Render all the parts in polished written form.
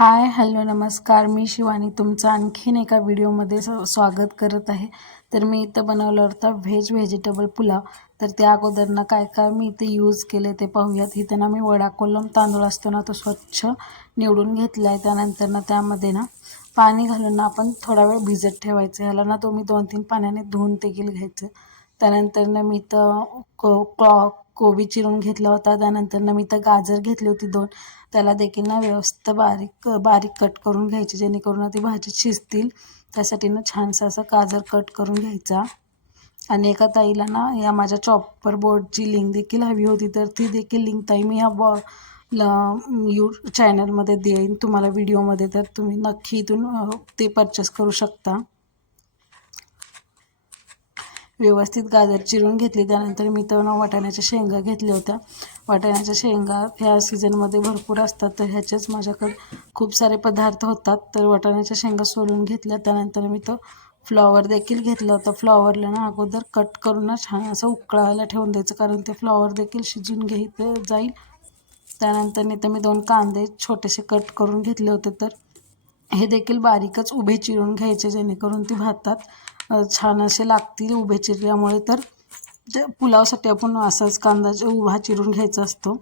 Hi hello नमस्कार, मी शिवानी तुमचं आणखीन एका व्हिडिओमध्ये स्वागत करत आहे. तर मी इथं बनवलं होता व्हेजिटेबल पुलाव. तर त्या अगोदर ना काय काय मी इथे यूज केले ते पाहूयात. इथं ना मी वडा कोलम तांदूळ असतो ना तो स्वच्छ निवडून घेतला आहे. त्यानंतर ना त्यामध्ये ना पाणी घालून ना आपण थोडा वेळ भिजत ठेवायचं. ह्याला ना तुम्ही 2-3 पाण्याने धुवून देखील घ्यायचं. त्यानंतर ना मी इथं कोबी चिरून घेतला होता. त्यानंतर ना मी इथं गाजर घेतली होती 2. त्याला देखील ना व्यवस्थित बारीक कट करून घ्यायचे, जेणेकरून ती भाजी शिजतील. त्यासाठी ना छानसा असा गाजर कट करून घ्यायचा. आणि एका ताईला ना या माझ्या चॉपर बोर्डची लिंक देखील हवी होती, तर ती देखील लिंक ताई मी चॅनलमध्ये देईन तुम्हाला व्हिडिओमध्ये. तर तुम्ही नक्की इथून ते परचेस करू शकता. व्यवस्थित गाजर चिरून घेतली. त्यानंतर मी तर वाटाण्याच्या शेंगा घेतल्या होत्या. वाटाण्याच्या शेंगा ह्या सीझनमध्ये भरपूर असतात, तर ह्याचेच माझ्याकडे खूप सारे पदार्थ होतात. तर वाटाण्याच्या शेंगा सोलून घेतल्या. त्यानंतर मी फ्लॉवर देखील घेतलं होतं. फ्लॉवरला ना अगोदर कट करून ना छान असं उकळायला ठेवून द्यायचं, कारण ते फ्लॉवर देखील शिजून जाईल. त्यानंतर इथं मी 2 कांदे छोटेसे कट करून घेतले होते. तर हे देखील बारीकच उभे चिरून घ्यायचे, जेणेकरून ती भातात छान असे लागतील उभे चिरल्यामुळे. तर ते पुलावसाठी आपण असाच कांदा उभा चिरून घ्यायचा असतो.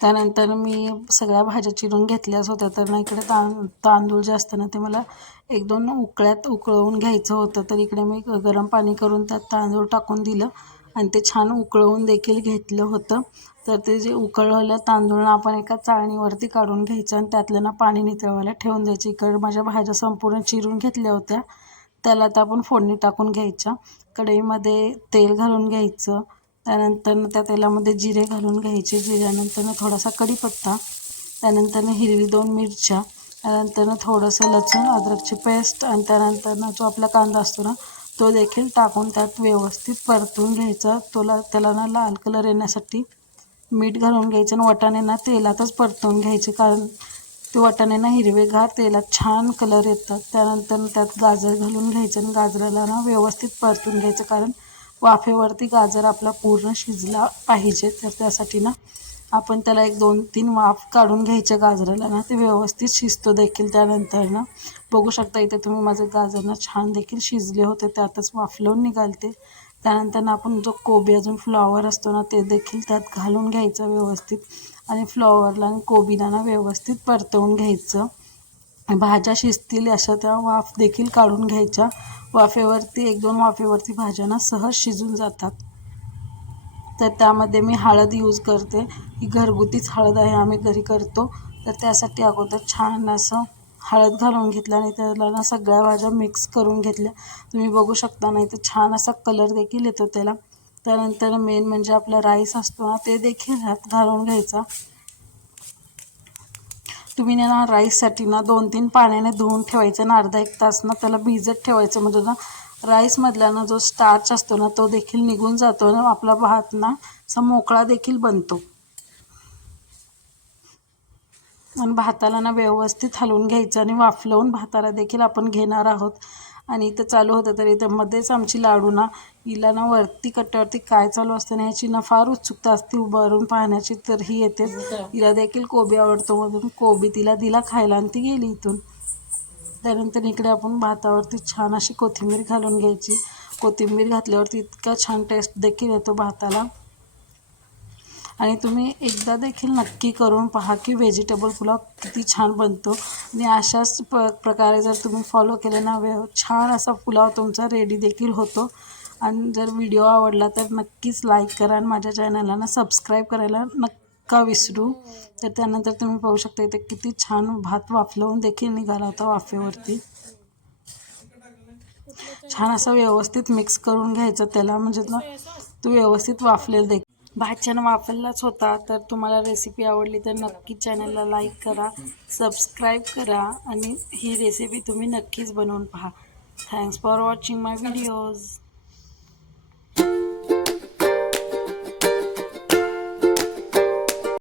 त्यानंतर मी सगळ्या भाज्या चिरून घेतल्याच होत्या. तर ना इकडे तांदूळ जे असतं ना ते मला 1-2 उकळ्यात उकळवून घ्यायचं होतं. तर इकडे मी गरम पाणी करून त्यात तांदूळ टाकून दिलं आणि ते छान उकळवून देखील घेतलं होतं. तर ते जे उकळलेलं तांदूळ आपण एका चाळणीवरती काढून घ्यायचं आणि त्यातलं ना पाणी निथळवायला ठेवून द्यायचं. इकडे माझ्या भाज्या संपूर्ण चिरून घेतल्या होत्या. त्याला आता आपण फोडणी टाकून घ्यायच्या. कढईमध्ये तेल घालून घ्यायचं. त्यानंतर त्या तेलामध्ये जिरे घालून घ्यायचे. जिऱ्यानंतर थोडासा कढीपत्ता, त्यानंतर हिरवी 2 मिरच्या, त्यानंतर थोडंसं लसूण अद्रकची पेस्ट, आणि त्यानंतर जो आपला कांदा असतो ना तो देखील टाकून त्यात व्यवस्थित परतून घ्यायचा. त्याला ना लाल कलर येण्यासाठी मीठ घालून घ्यायचं आणि वाटाणे ना तेलातच परतून घ्यायचे, कारण ते वाटाणे ना हिरवेगार तेलात छान कलर येतात. त्यानंतर त्यात गाजर घालून घ्यायचं आणि गाजराला ना व्यवस्थित परतून घ्यायचं, कारण वाफेवरती गाजर आपला पूर्ण शिजला पाहिजे. तर त्यासाठी ना आपण त्याला 1-2-3 वाफ काढून घ्यायचे गाजराला ना, ते व्यवस्थित शिजतो देखील. त्यानंतर ना बघू शकता इथे तुम्ही माझं गाजर ना छान देखील शिजले होते, त्यातच वाफलवून निघालते. त्यानंतर ना आपण जो कोबी अजून फ्लॉवर असतो ना ते देखील त्यात घालून घ्यायचं व्यवस्थित, आणि फ्लॉवरला आणि कोबीला ना व्यवस्थित परतवून घ्यायचं. भाज्या शिजतील अशा त्या वाफ देखील काढून घ्यायच्या. वाफेवरती 1-2 वाफेवरती भाज्या ना सहज शिजून जातात. तर त्यामध्ये मी हळद यूज करते. ही घरगुतीच हळद आहे, आम्ही घरी करतो. तर त्यासाठी अगोदर छान असं हळद घालून घेतलं आणि त्याला ना सगळ्या भाज्या मिक्स करून घेतल्या. तुम्ही बघू शकता ना इथं छान असा कलर देखील येतो त्याला. त्यानंतर मेन म्हणजे आपला राईस असतो ना ते देखील ह्यात घालून घ्यायचा. तुम्ही ना राईससाठी ना 2-3 पाण्याने धुवून ठेवायचं आणि अर्धा-1 तास ना त्याला भिजत ठेवायचं. म्हणजे ना राईसमधला ना जो स्टार्च असतो ना तो देखील निघून जातो ना, आपला भात ना असा मोकळा देखील बनतो. आणि भाताला ना व्यवस्थित हलवून घ्यायचं आणि वाफलवून भाताला देखील आपण घेणार आहोत. आणि इथं चालू होतं तर इथं मध्येच आमची लाडू ना हिला ना वरती कट्ट्यावरती काय चालू असतं ना ह्याची ना फार उत्सुकता असते उभारून पाहण्याची. तर ही येते, हिला देखील कोबी आवडतो म्हणून कोबी तिला दिला खायला आणि ती गेली इथून. त्यानंतर इकडे आपण भातावरती छान अशी कोथिंबीर घालून घ्यायची. कोथिंबीर घातल्यावरती इतका छान टेस्ट देखील येतो भाताला. आणि तुम्ही एकदा देखील नक्की करून पहा की व्हेजिटेबल पुलाव किती छान बनतो. आणि अशाच प्रकारे जर तुम्ही फॉलो केले ना छान असा पुलाव तुमचा रेडी देखील होतो. आणि जर व्हिडिओ आवडला तर नक्कीच लाईक करा आणि माझ्या चॅनलला ना सबस्क्राईब करायला नका विसरू. तर त्यानंतर तुम्ही पाहू शकता इथे किती छान भात वाफलवून देखील निघाला होता वाफेवरती. छान असं व्यवस्थित मिक्स करून घ्यायचं त्याला, म्हणजे ना तो व्यवस्थित वाफलेला देखील. भात छान वाफललाच होता. तर तुम्हाला रेसिपी आवडली तर नक्की चॅनलला लाईक करा, सबस्क्राईब करा आणि ही रेसिपी तुम्ही नक्कीच बनवून पहा. Thanks for watching my videos.